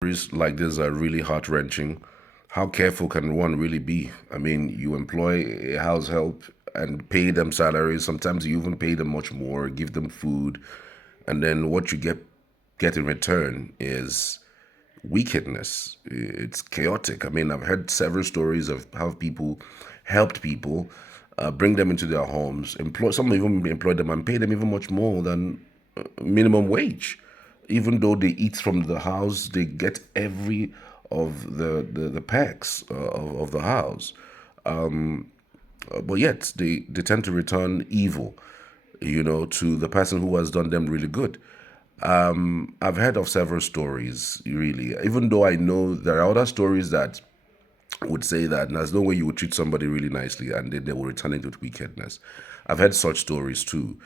Stories like this are really heart-wrenching. How careful can one really be? I mean, you employ a house help and pay them salaries. Sometimes you even pay them much more, give them food, and then what you get in return is wickedness. It's chaotic. I mean, I've heard several stories of how people helped people, bring them into their homes, employ some even employ them and pay them even much more than minimum wage. Even though they eat from the house, they get every of the perks of the house. But yet they tend to return evil, to the person who has done them really good. I've heard of several stories, really, even though I know there are other stories that would say that there's no way you would treat somebody really nicely and then they will return it with wickedness. I've heard such stories too.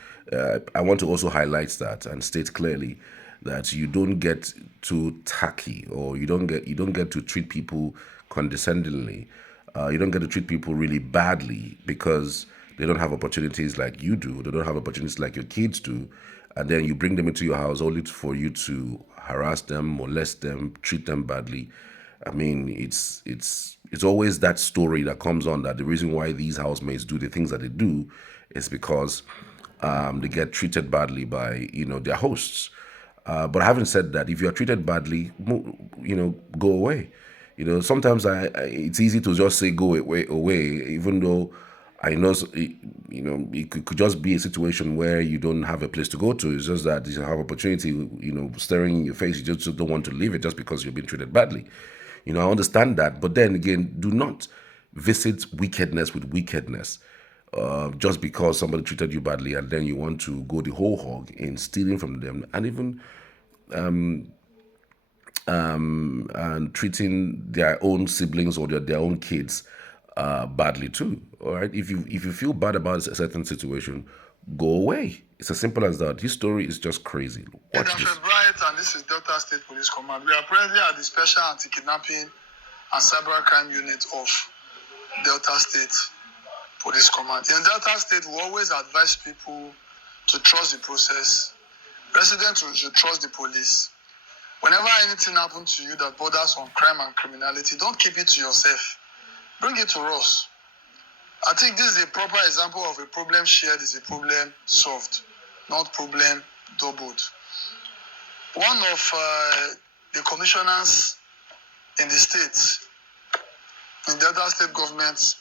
I want to also highlight that and state clearly that you don't get too tacky, or you don't get to treat people condescendingly. You don't get to treat people really badly because they don't have opportunities like you do. They don't have opportunities like your kids do, and then you bring them into your house only for you to harass them, molest them, treat them badly. I mean, it's always that story that comes on, that the reason why these housemates do the things that they do is because they get treated badly by their hosts. But having said that, if you are treated badly, go away. Sometimes it's easy to just say go away, even though I know, it could just be a situation where you don't have a place to go to. It's just that you have opportunity, staring in your face. You just don't want to leave it just because you've been treated badly. I understand that. But then again, do not visit wickedness with wickedness. Just because somebody treated you badly, and then you want to go the whole hog in stealing from them, and even and treating their own siblings or their own kids badly too. All right. If you feel bad about a certain situation, go away. It's as simple as that. This story is just crazy. Watch this. Bright, and this is Delta State Police Command. We are presently at the Special Anti-Kidnapping and Cybercrime Unit of Delta State Police Command. In Delta State, we always advise people to trust the process. Residents should trust the police. Whenever anything happens to you that borders on crime and criminality, don't keep it to yourself. Bring it to us. I think this is a proper example of a problem shared is a problem solved, not problem doubled. One of the commissioners in the state, in Delta State government,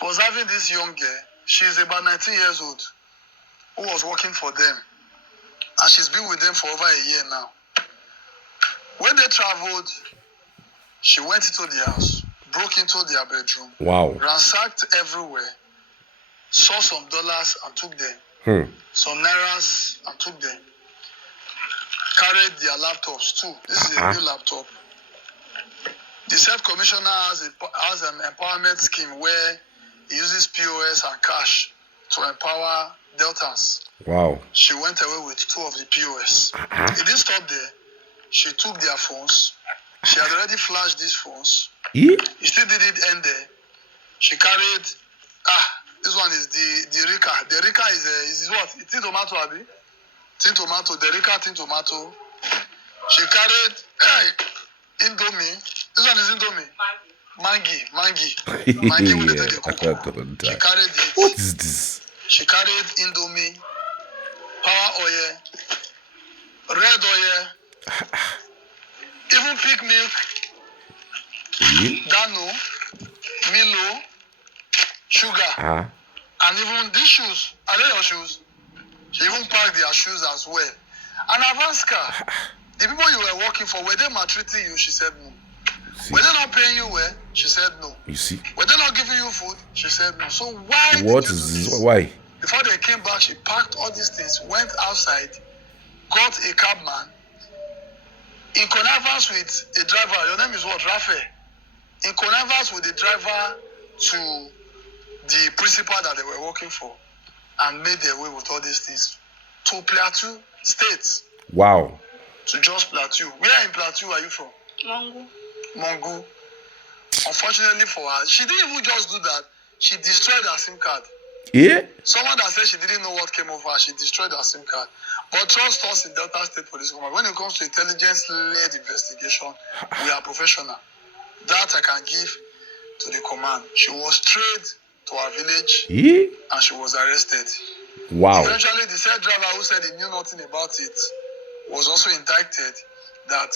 was having this young girl. She's about 19 years old, who was working for them. And she's been with them for over a year now. When they traveled, she went into the house, broke into their bedroom, Wow. ransacked everywhere, saw some dollars and took them, some nairas and took them, carried their laptops too. This is a new laptop. The said commissioner has an empowerment scheme where he uses POS and cash to empower Deltans. Wow. She went away with 2 of the POS. It didn't stop there. She took their phones. She had already flashed these phones. He still didn't end there. She carried, this one is the Rica. The Rica is what? It's tin tomato, Abi? Tin tomato, the Rica tin tomato. She carried Indomie. This one is Indomie. Mangi. Mangi when they take the cocoa. She carried it. What is this? She carried Indomie, power oil, red oil, even pig milk, Dano, Milo, sugar, and even these shoes. Are they your shoes? She even packed their shoes as well. And I've asked her, the people you were working for, were they maltreating you? She said no. Were they not paying you well? She said no. You see? Were they not giving you food? She said no. So why What did you is do this? this? Why? Before they came back, she packed all these things, went outside, got a cabman, in connivance with a driver. Your name is what? Rafe. In connivance with the driver to the principal that they were working for, and made their way with all these things to Plateau State. Wow. To just Plateau. Where in Plateau are you from? Mongu. Unfortunately for her, she didn't even just do that. She destroyed her SIM card. Yeah. Someone that said she didn't know what came over her, she destroyed her SIM card. But trust us in Delta State Police Command. When it comes to intelligence-led investigation, we are professional. That I can give to the command. She was traced to her village Yeah. and she was arrested. Wow. Eventually, the said driver who said he knew nothing about it was also indicted that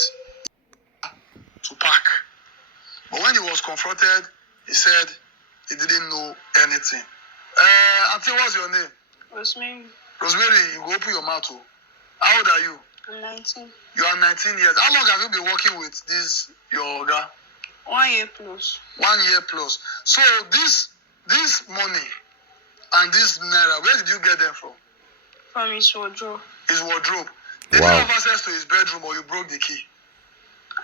to park. But when he was confronted, he said he didn't know anything. Auntie, what's your name? Rosemary. Rosemary, you go open your mouth. How old are you? I'm 19. You are 19 years. How long have you been working with this, your guy? 1 year plus. 1 year plus. So this money and this naira, where did you get them from? From his wardrobe. His wardrobe. Did you Wow. have access to his bedroom or you broke the key?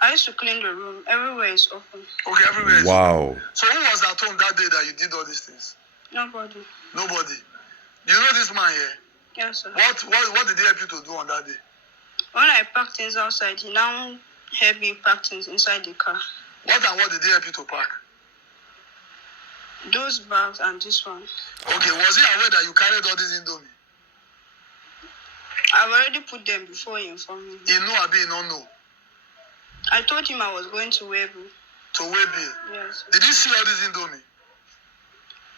I used to clean the room. Everywhere is open. Okay, everywhere is Wow. open. So who was at home that day that you did all these things? Nobody. Nobody. Do you know this man here? Yes, sir. What did he help you to do on that day? When I packed things outside, he now helped me pack things inside the car. What did he help you to pack? Those bags and this one. Okay, was he aware that you carried all this Indomie? I've already put them before he informed me. He know, Abi, he don't know. I told him I was going to Weibo. To Weibo. Yes. Did he see all this Indomie?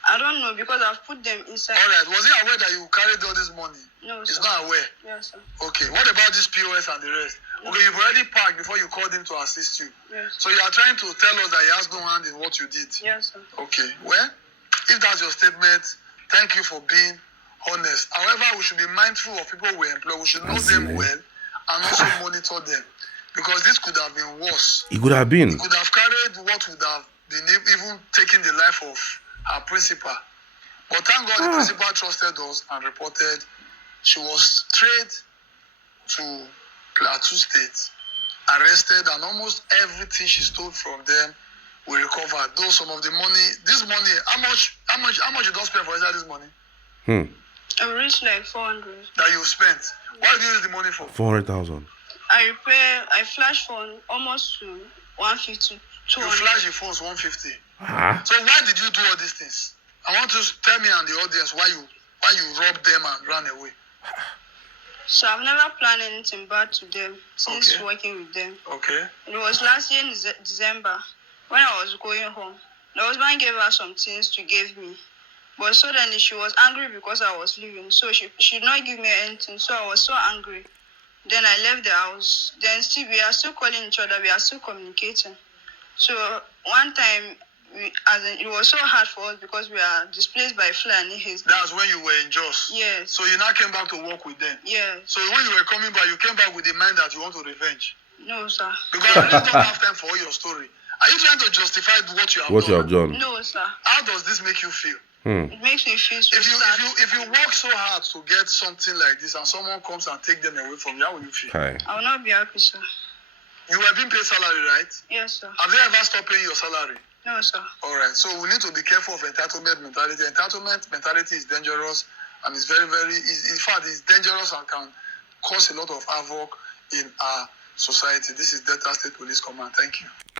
I don't know because I've put them inside. All right. Was he aware that you carried all this money? No, He's sir. not aware. Yes, sir. Okay. What about this POS and the rest? Okay, you've already packed before you called him to assist you. Yes. So you are trying to tell us that he has no hand in what you did. Yes, sir. Okay. Well, if that's your statement, thank you for being honest. However, we should be mindful of people we employ. We should know them well and also monitor them. Because this could have been worse. It could have been. It could have carried what would have been even taking the life of our principal. But thank God the principal trusted us and reported. She was straight to Plateau State, arrested, and almost everything she stole from them we recovered. Though some of the money, this money, how much you don't spend for inside this money? I reached like 400. That you spent. What do you use the money for? 400,000. I flashed phone almost to 150, You 200. flash your phones 150. So why did you do all these things? I want you to tell me and the audience why you robbed them and ran away. So I've never planned anything bad to them since working with them. Okay. It was last year in December when I was going home. The husband gave her some things to give me. But suddenly she was angry because I was leaving. So she did not give me anything. So I was so angry. Then I left the house. Then still we are still calling each other. We are still communicating. So one time, it was so hard for us because we are displaced by Fulani. That's when you were in Jos. Yes. So you now came back to work with them. Yes. So when you were coming back, you came back with the mind that you want to revenge. No, sir. Because I really don't have time for all your story. Are you trying to justify what you have done? What you have done? No, sir. How does this make you feel? It makes me feel so sad. If you work so hard to get something like this and someone comes and take them away from you, how will you feel? Hi. I will not be happy, sir. You were being paid salary, right? Yes, sir. Have they ever stopped paying your salary? No, sir. All right. So we need to be careful of entitlement mentality. Entitlement mentality is dangerous and it's very, very, in fact, it's dangerous and can cause a lot of havoc in our society. This is Delta State Police Command. Thank you.